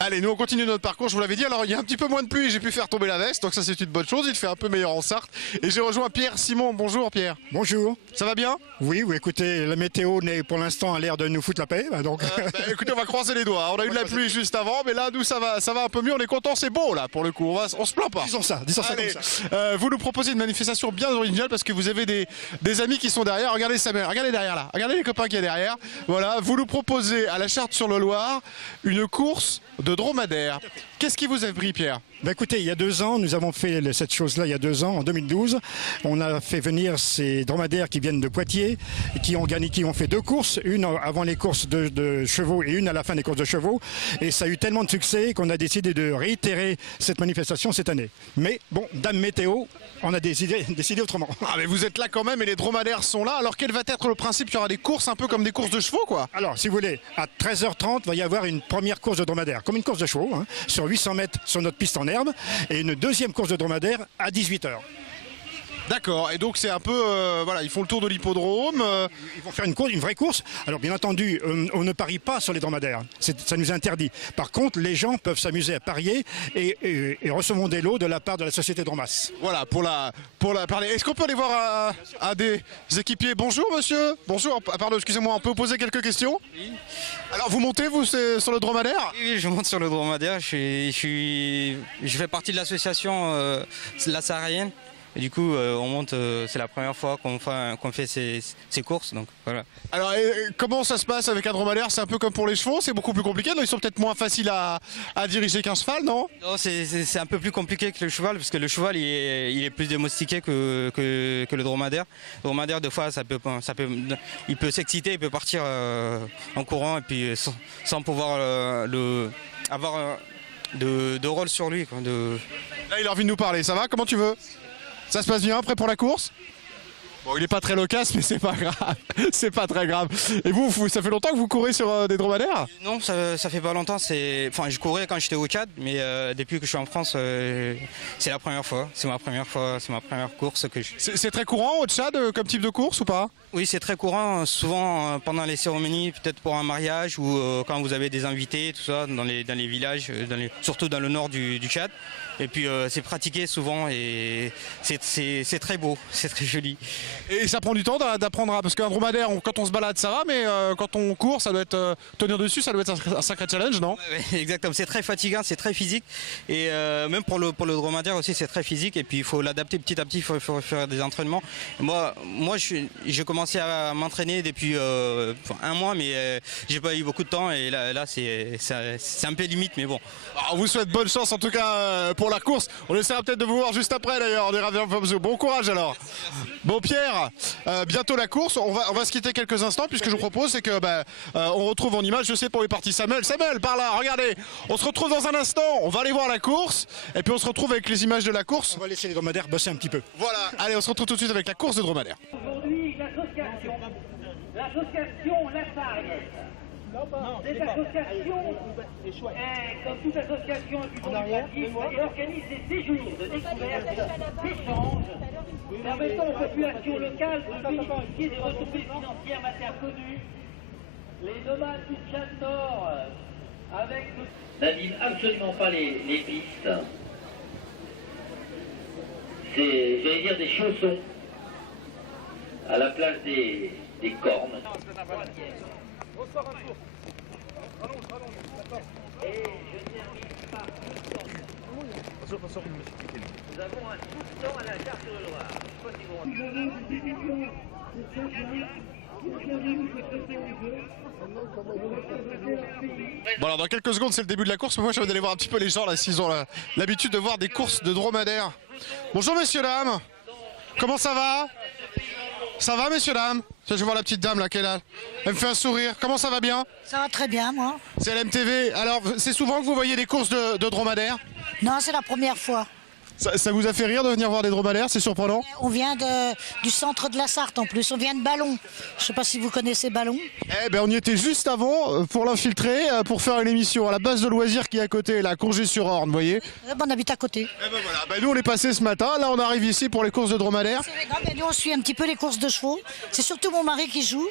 Allez, nous on continue notre parcours, je vous l'avais dit. Alors il y a un petit peu moins de pluie, j'ai pu faire tomber la veste, donc ça c'est une bonne chose. Il fait un peu meilleur en Sarthe. Et j'ai rejoint Pierre Simon. Bonjour Pierre. Bonjour. Ça va bien? Oui, écoutez, la météo n'est pour l'instant à l'air de nous foutre la paix. Donc... écoutez, on va croiser les doigts. On a eu de la pluie juste avant, mais là, nous, ça va un peu mieux. On est content, c'est beau là pour le coup. On se plaint pas. Disons ça Allez, comme ça. vous nous proposez une manifestation bien originale parce que vous avez des amis qui sont derrière. Regardez Samuel, regardez derrière là. Regardez les copains qu'il y a derrière. Voilà, vous nous proposez à la Charte-sur-le-Loir une course de dromadaire. Qu'est-ce qui vous a pris, Pierre? Écoutez, il y a 2 ans, nous avons fait cette chose-là il y a 2 ans, en 2012. On a fait venir ces dromadaires qui viennent de Poitiers, qui ont fait 2 courses, une avant les courses de chevaux et une à la fin des courses de chevaux. Et ça a eu tellement de succès qu'on a décidé de réitérer cette manifestation cette année. Mais bon, dame météo, on a décidé autrement. Ah mais vous êtes là quand même et les dromadaires sont là. Alors quel va être le principe? Il y aura des courses un peu comme des courses de chevaux quoi? Alors si vous voulez, à 13h30, il va y avoir une première course de dromadaire, comme une course de chevaux, sur 800 mètres sur notre piste en herbe, et une deuxième course de dromadaire à 18h. D'accord, et donc c'est un peu, voilà, ils font le tour de l'hippodrome. Ils vont faire une vraie course. Alors bien entendu, on ne parie pas sur les dromadaires, ça nous est interdit. Par contre, les gens peuvent s'amuser à parier et recevons des lots de la part de la société Dromas. Voilà, pour la parler. Est-ce qu'on peut aller voir un des équipiers? Bonjour monsieur. Bonjour, pardon, excusez-moi, on peut vous poser quelques questions? Oui. Alors vous montez, vous, sur le dromadaire? Oui, je monte sur le dromadaire. Je fais partie de l'association La Saharienne. Et du coup, on monte, c'est la première fois qu'on fait ces courses, donc voilà. Alors, comment ça se passe avec un dromadaire? C'est un peu comme pour les chevaux, c'est beaucoup plus compliqué, non? Ils sont peut-être moins faciles à diriger qu'un cheval, non? Non, c'est un peu plus compliqué que le cheval, parce que le cheval, il est plus domestiqué que le dromadaire. Le dromadaire, des fois, il peut s'exciter, il peut partir en courant, et puis sans pouvoir avoir de rôle sur lui, quoi, Là, il a envie de nous parler, ça va? Comment tu veux? Ça se passe bien, prêt pour la course? Bon, il est pas très loquace, mais c'est pas grave. C'est pas très grave. Et vous, ça fait longtemps que vous courez sur des dromadaires? Non, ça fait pas longtemps. Enfin, je courais quand j'étais au Tchad, mais depuis que je suis en France, c'est la première fois. C'est ma première course que je... C'est très courant au Tchad comme type de course ou pas? Oui, c'est très courant. Souvent pendant les cérémonies, peut-être pour un mariage ou quand vous avez des invités, tout ça, dans les villages, surtout dans le nord du Tchad. Et puis c'est pratiqué souvent et c'est très beau, c'est très joli. Et ça prend du temps d'apprendre parce qu'un dromadaire, quand on se balade ça va, mais quand on court, ça doit être tenir dessus, ça doit être un sacré challenge, non? Ouais, exactement, c'est très fatigant, c'est très physique et même pour le dromadaire aussi c'est très physique et puis il faut l'adapter petit à petit, il faut faire des entraînements. Moi j'ai commencé à m'entraîner depuis 1 mois mais j'ai pas eu beaucoup de temps et là c'est un peu limite mais bon. Alors, on vous souhaite bonne chance en tout cas pour la course. On essaiera peut-être de vous voir juste après d'ailleurs. On est ravis. Bon courage alors. Bon Pierre, bientôt la course. On va se quitter quelques instants puisque je vous propose c'est que on retrouve en image. Je sais pour les parties Samuel, par là. Regardez. On se retrouve dans un instant. On va aller voir la course et puis on se retrouve avec les images de la course. On va laisser les dromadaires bosser un petit peu. Voilà. Allez, on se retrouve tout de suite avec la course de dromadaire. Aujourd'hui, l'association La Saharienne. Cette association, comme toute association du administratif, elle organise des séjours de découverte, d'échanges, permettant aux populations locales de bénéficier des retombées financières matières connues. Les nomades du Tchad Nord, n'animent absolument pas les pistes. C'est, j'allais dire, des chaussons à la place des cornes. Et je termine par nous avons un coup de temps à la Charte-sur-le-Loir. Bon alors dans quelques secondes c'est le début de la course, mais moi j'ai envie d'aller voir un petit peu les gens là s'ils ont l'habitude de voir des courses de dromadaires. Bonjour messieurs dames, comment ça va? Ça va messieurs dames? Je vais voir la petite dame là qui est là, elle me fait un sourire, comment ça va bien? Ça va très bien moi. C'est LMTV, alors c'est souvent que vous voyez des courses de dromadaires? Non, c'est la première fois. Ça vous a fait rire de venir voir des dromadaires, c'est surprenant? On vient du centre de la Sarthe en plus, on vient de Ballon. Je sais pas si vous connaissez Ballon. Eh ben on y était juste avant pour l'infiltrer, pour faire une émission à la base de loisirs qui est à côté, là, Courgis-sur-Orne, vous voyez? On habite à côté. Eh ben voilà, nous on est passé ce matin, là on arrive ici pour les courses de dromadaires. Non, mais nous on suit un petit peu les courses de chevaux. C'est surtout mon mari qui joue.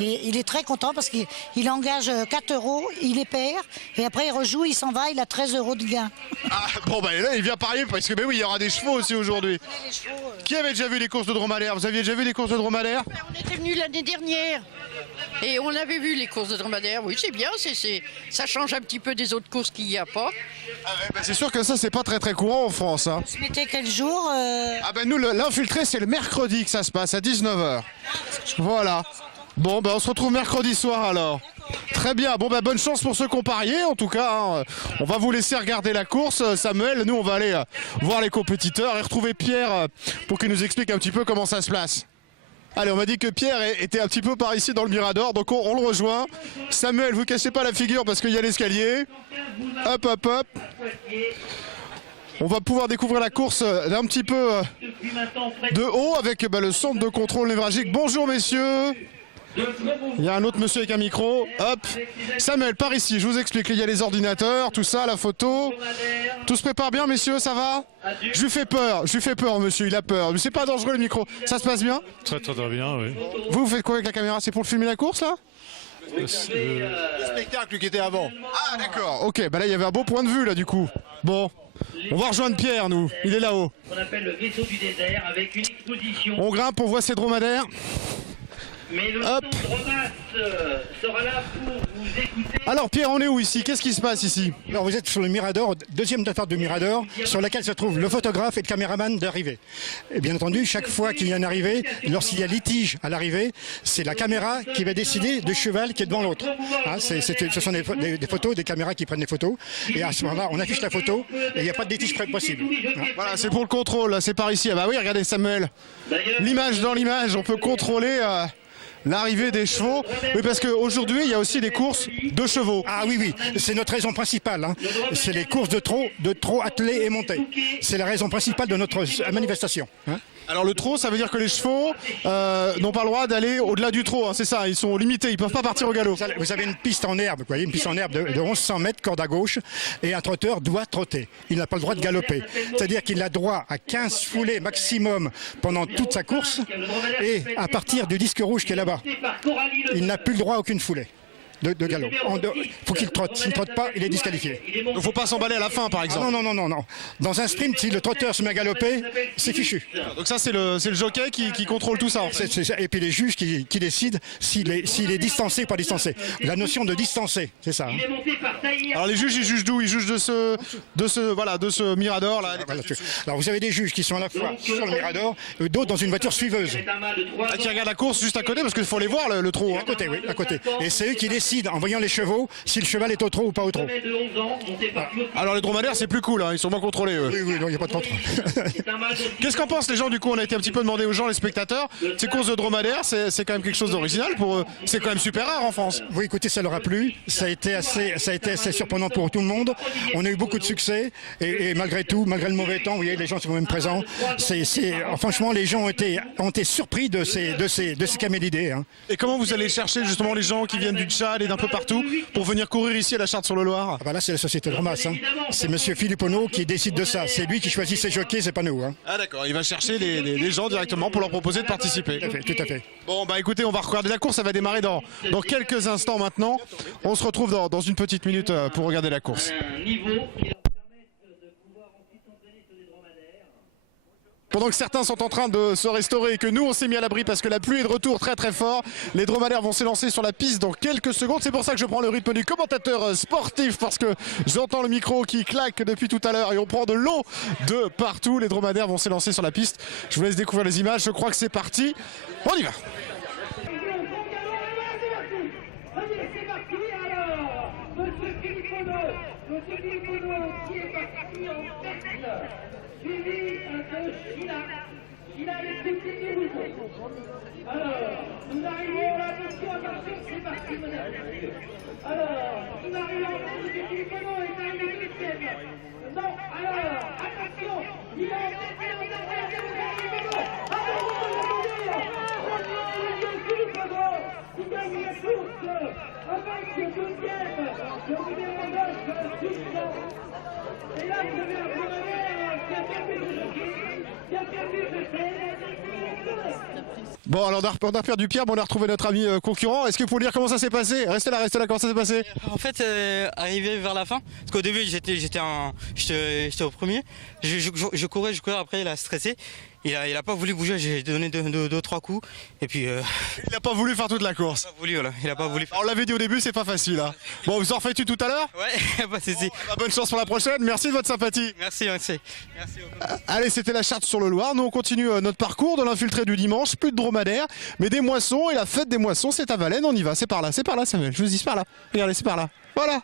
Et il est très content parce qu'il engage 4 €, il les perd, et après il rejoue, il s'en va, il a 13 € de gain. Ah, bon, bah là, il vient parier parce que, ben oui, il y aura des chevaux aussi aujourd'hui. Qui avait déjà vu les courses de dromadaires? Vous aviez déjà vu les courses de dromadaires? On était venu l'année dernière et on avait vu les courses de dromadaires. Oui, c'est bien, ça change un petit peu des autres courses qu'il n'y a pas. Ah ouais, bah c'est sûr que ça, c'est pas très courant en France. Hein. Vous se mettez quel jour Ah ben nous, l'infiltré, c'est le mercredi que ça se passe, à 19h. Voilà. Bon, ben on se retrouve mercredi soir alors. Très bien, bon ben bonne chance pour ceux qui ont parié en tout cas. Hein. On va vous laisser regarder la course. Samuel, nous on va aller voir les compétiteurs et retrouver Pierre pour qu'il nous explique un petit peu comment ça se place. Allez, on m'a dit que Pierre était un petit peu par ici dans le Mirador, donc on le rejoint. Samuel, vous cassez pas la figure parce qu'il y a l'escalier. Hop, hop, hop. On va pouvoir découvrir la course d'un petit peu de haut avec le centre de contrôle névralgique. Bonjour messieurs. Il y a un autre monsieur avec un micro. Hop. Samuel, par ici, je vous explique. Il y a les ordinateurs, tout ça, la photo. Tout se prépare bien, messieurs, ça va? Je lui fais peur, monsieur, il a peur. Mais c'est pas dangereux le micro. Ça se passe bien? Très bien, oui. Vous faites quoi avec la caméra? C'est pour filmer la course là? Le spectacle qui était avant. Ah d'accord, ok, bah là il y avait un beau point de vue là du coup. Bon, on va rejoindre Pierre nous, il est là-haut. On appelle le vaisseau du désert avec une exposition. On grimpe, on voit ces dromadaires. Mais le Hop. centre Romas sera là pour vous écouter. Alors Pierre, on est où ici? Qu'est-ce qui se passe ici? Alors vous êtes sur le Mirador, deuxième départ du Mirador, sur laquelle se trouve le photographe et le caméraman d'arrivée. Et bien entendu, chaque fois qu'il y a une arrivée, lorsqu'il y a litige à l'arrivée, c'est la caméra qui va décider du cheval qui est devant l'autre. Hein, ce sont des photos, des caméras qui prennent des photos. Et à ce moment-là, on affiche la photo et il n'y a pas de litige possible. Hein. Voilà, c'est pour le contrôle, là, c'est par ici. Ah bah oui, regardez Samuel. L'image dans l'image, on peut contrôler l'arrivée des chevaux. Oui, parce qu'aujourd'hui, il y a aussi des courses de chevaux. Ah oui, c'est notre raison principale. Hein. C'est les courses de trot attelés et montés. C'est la raison principale de notre manifestation. Hein. Alors le trot, ça veut dire que les chevaux n'ont pas le droit d'aller au-delà du trot, hein, c'est ça, ils sont limités, ils peuvent pas partir au galop. Vous avez une piste en herbe, vous voyez, une piste en herbe de 1100 mètres, corde à gauche, et un trotteur doit trotter. Il n'a pas le droit de galoper. C'est-à-dire qu'il a droit à 15 foulées maximum pendant toute sa course, et à partir du disque rouge qui est là-bas, il n'a plus le droit à aucune foulée de galop. Il faut qu'il trotte. S'il ne trotte pas, il est disqualifié. Il ne faut pas s'emballer à la fin, par exemple. Ah non. Dans un sprint, si le trotteur se met à galoper, c'est fichu. Donc ça, c'est le jockey qui contrôle tout ça. En fait. Et puis les juges qui décident s'il est distancé ou pas distancé. La notion de distancé, c'est ça. Hein. Alors les juges, ils jugent d'où? Ils jugent de ce Mirador là. Voilà. Alors vous avez des juges qui sont à la fois sur le Mirador, d'autres dans une voiture suiveuse. Qui regardent la course juste à côté parce qu'il faut les voir le trot. Hein. À côté, oui, à côté. Et c'est eux qui décident en voyant les chevaux si le cheval est au trot ou pas au trot. Alors les dromadaires, c'est plus cool, hein. Ils sont moins contrôlés eux. Oui, non, il n'y a pas de contrôle. Qu'est-ce qu'en pensent les gens du coup? On a été un petit peu demandé aux gens, les spectateurs. Ces courses de dromadaires, c'est quand même quelque chose d'original pour eux. C'est quand même super rare en France. Oui, écoutez, ça leur a plu. Ça a été assez surprenant pour tout le monde. On a eu beaucoup de succès et malgré tout, malgré le mauvais temps, vous voyez, les gens sont quand même présents. Franchement, les gens ont été surpris de ces camélidés. Hein. Et comment vous allez chercher justement les gens qui viennent du Tchad et d'un peu partout pour venir courir ici à la Charte-sur-le-Loir? Là, c'est la société de Romas. Hein. C'est monsieur Philippe Ono qui décide de ça. C'est lui qui choisit ses jockeys, c'est pas nous. Hein. Ah d'accord, il va chercher les gens directement pour leur proposer de participer. Tout à fait. Bon bah écoutez, on va regarder la course, ça va démarrer dans quelques instants maintenant. On se retrouve dans une petite minute pour regarder la course. Pendant que certains sont en train de se restaurer et que nous on s'est mis à l'abri parce que la pluie est de retour très fort, les dromadaires vont s'élancer sur la piste dans quelques secondes. C'est pour ça que je prends le rythme du commentateur sportif parce que j'entends le micro qui claque depuis tout à l'heure et on prend de l'eau de partout. Les dromadaires vont s'élancer sur la piste. Je vous laisse découvrir les images, je crois que c'est parti. On y va. Alors, nous arrivons là, attention, c'est parti, mesdames et messieurs. Alors, nous arrivons, monsieur Philippe Ono est arrivé deuxième. Non, alors, attention, il a été Philippe Ono, qui gagne la course avec le deuxième, le numéro 9, Sucre. Et là, vous avez un dromadaire qui a perdu de jockey, qui a perdu de scène. Bon, alors on a perdu Pierre, mais on a retrouvé notre ami concurrent. Est-ce que vous pouvez dire comment ça s'est passé? Restez là, comment ça s'est passé? En fait, arrivé vers la fin, parce qu'au début j'étais au premier, je courais, après il a stressé, il a pas voulu bouger, j'ai donné deux, trois coups, et puis Il n'a pas voulu faire toute la course. il a pas voulu. On l'avait dit au début, c'est pas facile. Hein. Bon, vous en refaites-tu tout à l'heure? Ouais, pas de souci. Bonne chance pour la prochaine, merci de votre sympathie. Merci beaucoup. Allez, c'était la Charte sur le Loir. Nous, on continue notre parcours de l'infiltré du dimanche. Plus de dromadaires, mais des moissons. Et la fête des moissons, c'est à Valennes. On y va. C'est par là, Samuel. Je vous dis, c'est par là. Regardez, c'est par là. Voilà.